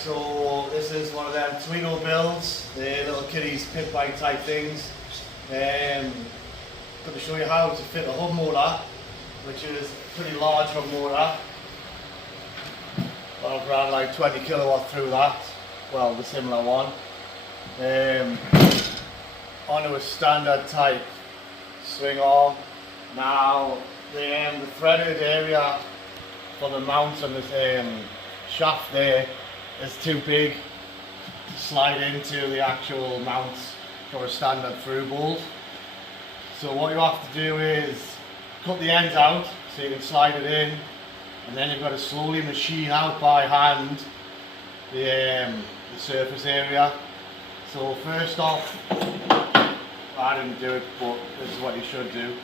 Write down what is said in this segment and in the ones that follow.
So this is one of them Twingo builds, the little kiddies pit bike type things. Going to show you how to fit a hub motor, which is a pretty large hub motor. I'll run like 20 kilowatt through that, well, the similar one, onto a standard type swing arm. Now the threaded area for the mount on this shaft there is too big to slide into the actual mount for a standard through bolt. So what you have to do is cut the ends out so you can slide it in, and then you've got to slowly machine out by hand the surface area. So first off, I didn't do it, but this is what you should do,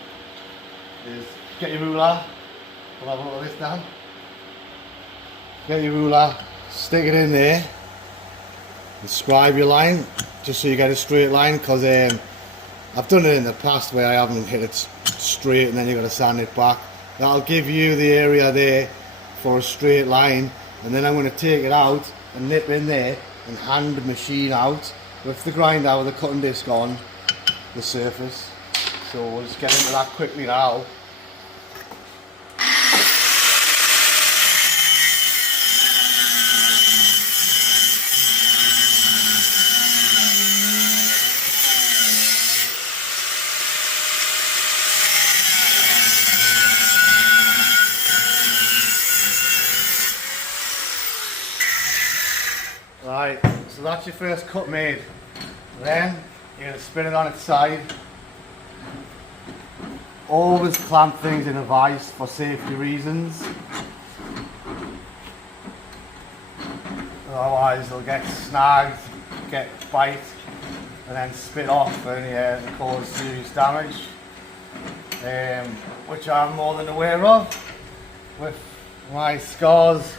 is get your ruler. We'll have a look at this down. Get your ruler, stick it in there, describe your line just so you get a straight line, because I've done it in the past where I haven't hit it straight and then you've got to sand it back. That'll give you the area there for a straight line, and then I'm going to take it out and nip in there and hand machine out with the grinder with the cutting disc on the surface. So we'll just get into that quickly now. Right, so that's your first cut made. Then you're going to spin it on its side. Always clamp things in a vise for safety reasons. Otherwise they'll get snagged, get bite, and then spit off and cause serious damage. Which I'm more than aware of with my scars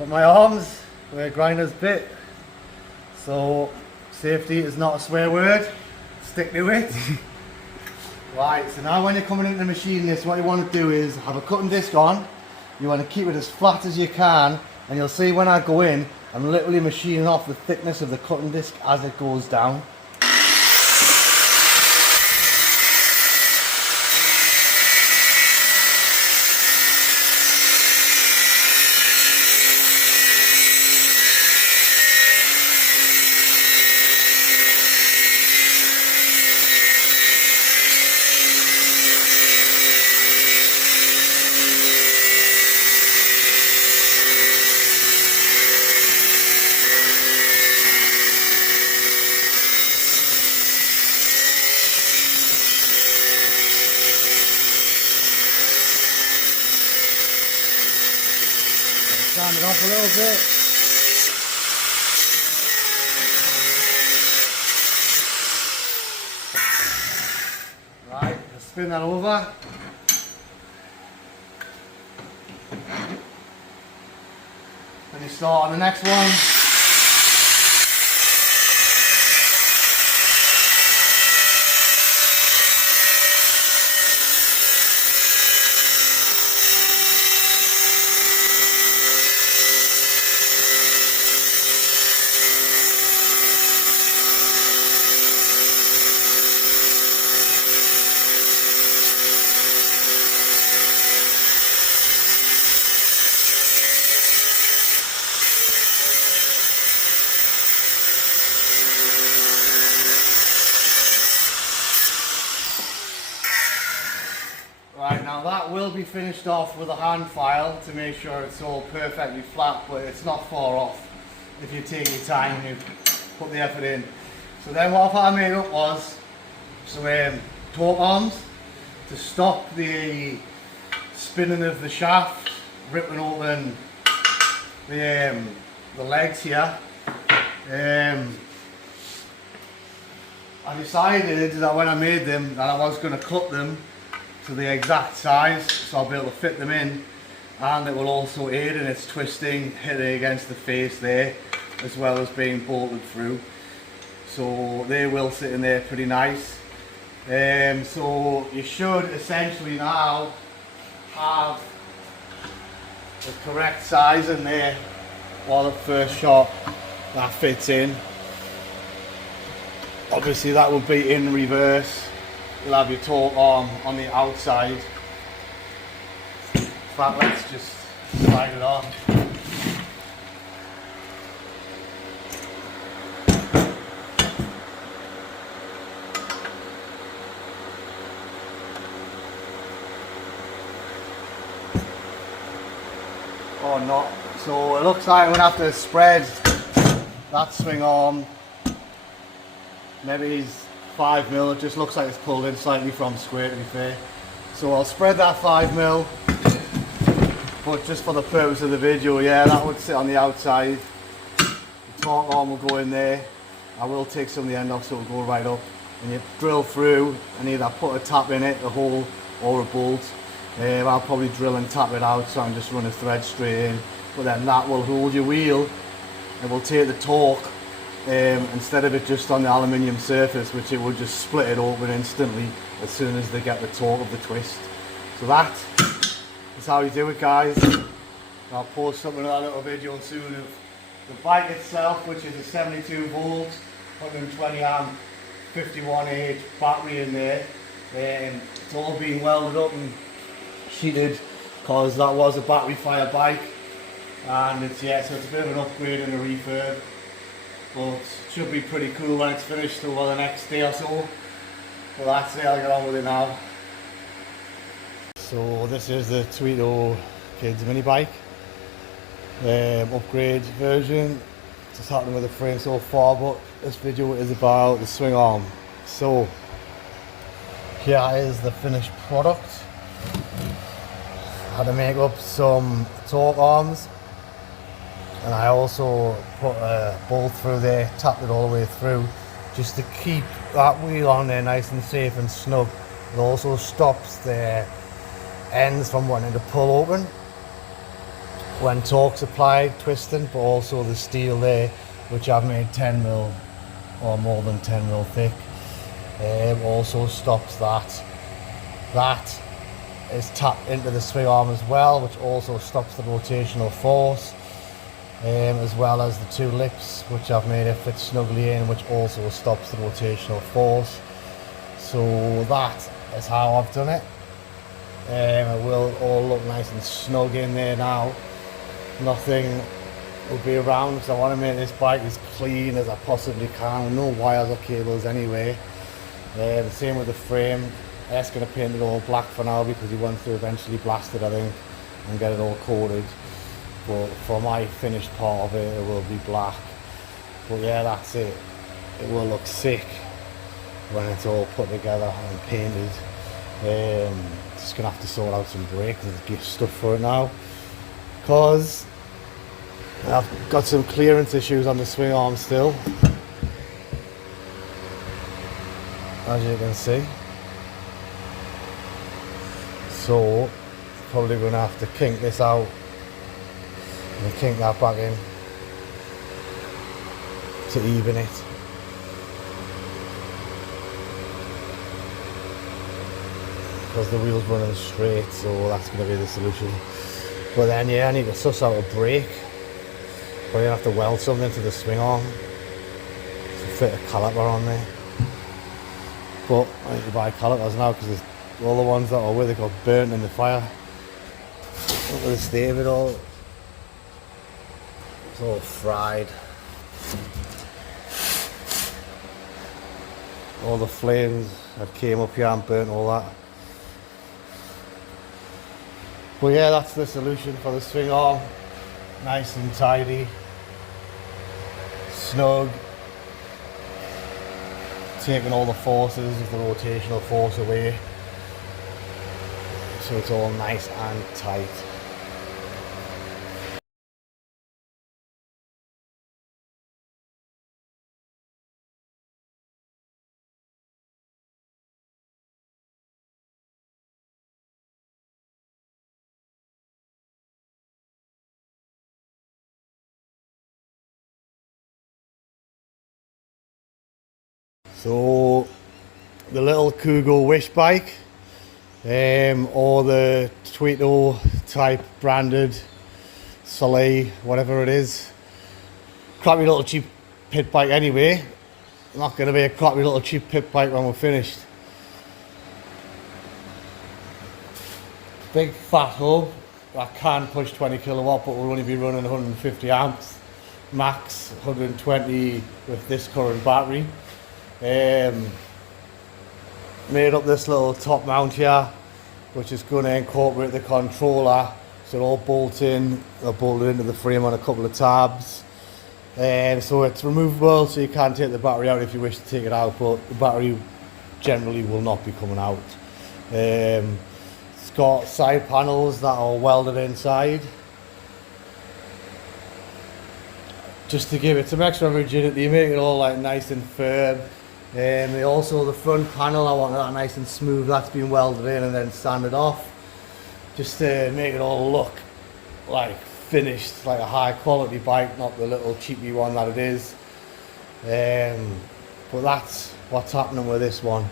on my arms where grinders bit. So safety is not a swear word, stick to it. Right, so now when you're coming into the machine this, what you want to do is have a cutting disc on. You want to keep it as flat as you can, and you'll see when I go in, I'm literally machining off the thickness of the cutting disc as it goes down. Sand it off a little bit. Right, let's spin that over. Then you start on the next one. Right, now that will be finished off with a hand file to make sure it's all perfectly flat, but it's not far off if you take your time and you put the effort in. So then what I made up was some torque arms to stop the spinning of the shaft, ripping open the legs here. I decided that when I made them that I was going to cut them to the exact size so I'll be able to fit them in, and it will also aid in its twisting, hitting against the face there, as well as being bolted through. So they will sit in there pretty nice. So you should essentially now have the correct size in there while the first shot that fits in. Obviously that will be in reverse. You'll have your torque arm on the outside. In fact, let's just slide it on. Or not. So it looks like I'm going to have to spread that swing arm. Maybe he's 5mm. It just looks like it's pulled in slightly from square, to be fair. So I'll spread that 5mm. But just for the purpose of the video, yeah, that would sit on the outside. The torque arm will go in there. I will take some of the end off so it'll go right up. And you drill through and either put a tap in it, a hole, or a bolt. I'll probably drill and tap it out so I can just run a thread straight in. But then that will hold your wheel. It will take the torque instead of it just on the aluminium surface, which it will just split it open instantly as soon as they get the torque of the twist. So that is how you do it, guys. I'll post something of that little video soon of the bike itself, which is a 72 volt, 120 amp, 51Ah battery in there. It's all been welded up and sheeted because that was a battery fire bike, and it's, yeah, so it's a bit of an upgrade and a refurb, but it should be pretty cool when it's finished over the next day or so. But that's it, I'll get on with it now. So this is the tuttio kids mini bike, upgrade version. Just happening with the frame so far, but this video is about the swing arm. So here is the finished product. I had to make up some torque arms, and I also put a bolt through there, tapped it all the way through, just to keep that wheel on there nice and safe and snug. It also stops the ends from wanting to pull open when torque's applied, twisting, but also the steel there, which I've made 10mm or more than 10mm thick, also stops that. That is tapped into the swing arm as well, which also stops the rotational force, as well as the two lips, which I've made it fit snugly in, which also stops the rotational force. So that is how I've done it. It will all look nice and snug in there now. Nothing will be around because I want to make this bike as clean as I possibly can. No wires or cables anyway. The same with the frame. That's going to paint it all black for now because he wants to eventually blast it, I think, and get it all coated. But for my finished part of it, it will be black. But yeah, that's it. It will look sick when it's all put together and painted. Just going to have to sort out some brakes and get stuff for it now, because I've got some clearance issues on the swing arm still, as you can see. So probably going to have to kink this out and kink that back in to even it. Because the wheel's running straight, so that's going to be the solution. But then yeah, I need to suss out a brake. Probably have to weld something to the swing arm to fit a caliper on there. But I need to buy calipers now because all the ones that are with it got burnt in the fire. Look at the state of it all. It's all fried. All the flames that came up here and burnt all that. But yeah, that's the solution for the swing arm. Nice and tidy, snug, taking all the forces of the rotational force away, so it's all nice and tight. So the little Kuggo wish bike, or the tuttio type branded Soleil, whatever it is, crappy little cheap pit bike anyway. Not going to be a crappy little cheap pit bike when we're finished. Big fat hub that can push 20 kilowatt, but will only be running 150 amps max, 120 with this current battery. Made up this little top mount here, which is going to incorporate the controller. So they're all they're bolted into the frame on a couple of tabs. So it's removable, so you can take the battery out if you wish to take it out, but the battery generally will not be coming out. It's got side panels that are welded inside, just to give it some extra rigidity, make it all like nice and firm. Also the front panel, I want that nice and smooth. That's been welded in and then sanded off, just to make it all look like finished, like a high quality bike, not the little cheapy one that it is. But that's what's happening with this one.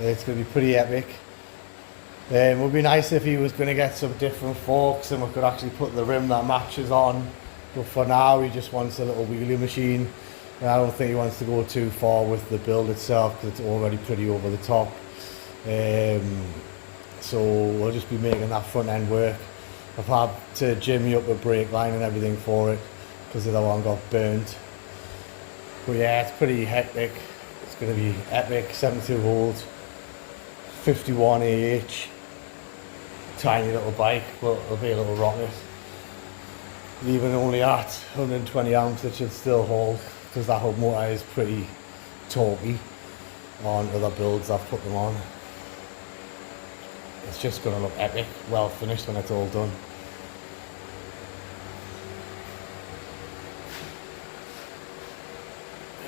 It's going to be pretty epic. It would be nice if he was going to get some different forks and we could actually put the rim that matches on, but for now he just wants a little wheelie machine, and I don't think he wants to go too far with the build itself because it's already pretty over the top. So we'll just be making that front end work. I've had to jimmy up a brake line and everything for it because the other one got burnt. But yeah, it's pretty hectic. It's going to be epic. 72 volts, 51 AH, tiny little bike, but it'll be a little rocket. Even only at 120 amps, it should still hold because that hub motor is pretty torquey on other builds I've put them on. It's just going to look epic, well finished when it's all done.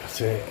That's it.